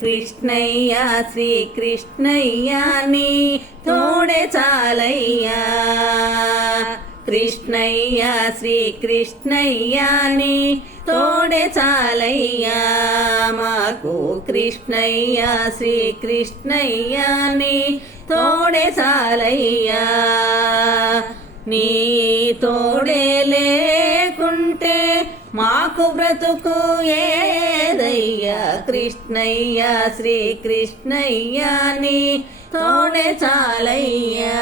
కృష్ణయ్య శ్రీ కృష్ణయ్య నీ తోడే చాలయ్యా. కృష్ణయ్య శ్రీ కృష్ణయ్య నీ తోడే చాలయ్యా. మాకు కృష్ణయ్య శ్రీ కృష్ణయ్య నీ తోడే చాలయ్యా. నీ తోడే మాకు బ్రతుకు ఏదయ్యా? కృష్ణయ్య శ్రీ కృష్ణయ్య నీ తోడే చాలయ్యా.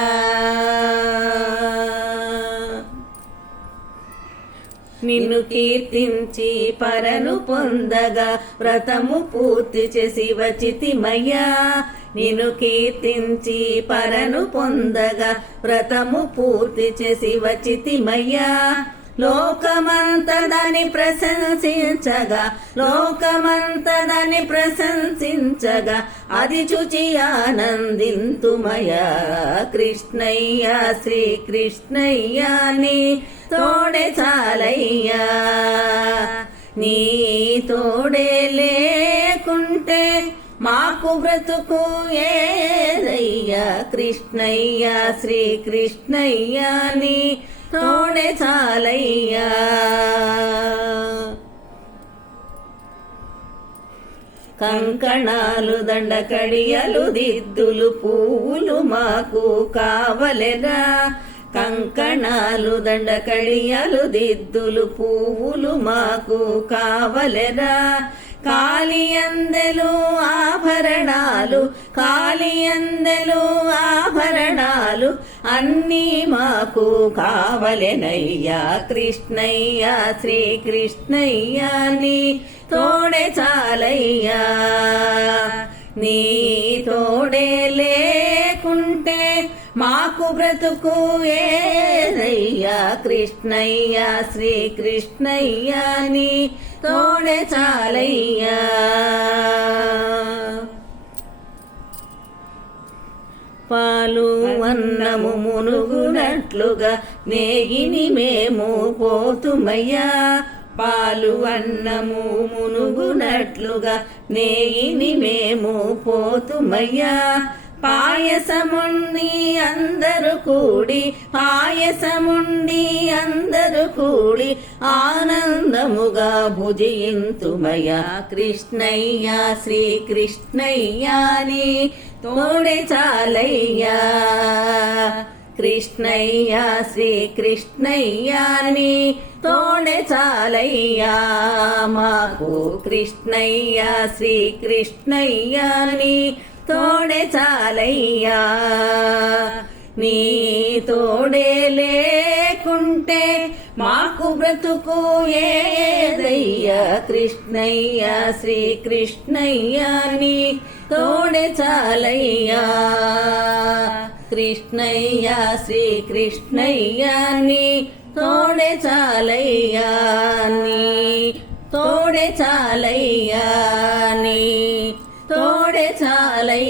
నిన్ను కీర్తించి పరను పొందగా వ్రతము పూర్తి చేసి వచితిమయ్యా నిన్ను కీర్తించి పరను పొందగా వ్రతము పూర్తి చేసి వచితిమయ్యా లోకమంతదని ప్రశంసించగా లోకమంతదని ప్రశంసించగా అది చూచి ఆనందింతుమయా కృష్ణయ్య శ్రీ నీ తోడే చాలయ్యా. నీ తోడే లేకుంటే మాకు బ్రతుకు ఏదయ్యా? కృష్ణయ్య శ్రీ నీ తోడే చాలయ్యా. కంకణాలు దండకడియలు దిద్దులు పువ్వులు మాకు కావలెరా కంకణాలు దండకడియలు దిద్దులు పువ్వులు మాకు కావలెరా కాలియందెలు ఆభరణాలు కాలియందెలు ఆభరణాలు అన్నీ మాకు కావలెనయ్యా కృష్ణయ్య శ్రీ కృష్ణయ్య నీ తోడే చాలయ్యా. నీ తోడే లే మాకు బ్రతుకు ఏదయ్యా? కృష్ణయ్య శ్రీ కృష్ణయ్య నీ తోడే చాలయ్యా. పాలు అన్నము మునుగునట్లుగా నేగిని మేము పోతుమయ్యా. పాలు అన్నము మునుగునట్లుగా నేగిని మేము పోతుమయ్యా. పాయసముండి అందరు కూడి పాయసముండి అందరు కూడి ఆనందముగా భుజింతుమయ్యా కృష్ణయ్య శ్రీ కృష్ణయ్య తోడే చాలయ్యా. కృష్ణయ్య శ్రీ కృష్ణయ్య తోడే చాలయ్యా. మాకు కృష్ణయ్య శ్రీ కృష్ణయ్య తోడే చాలయ్యా. నీ తోడే లేకుంటే మాకు బ్రతుకు ఏదయ్యా? కృష్ణయ్య శ్రీకృష్ణయ్య నీ తోడే చాలయ్యా. కృష్ణయ్య శ్రీకృష్ణయ్య నీ తోడే చాలయ్యా. నీ తోడే చాలయ్యా. அலை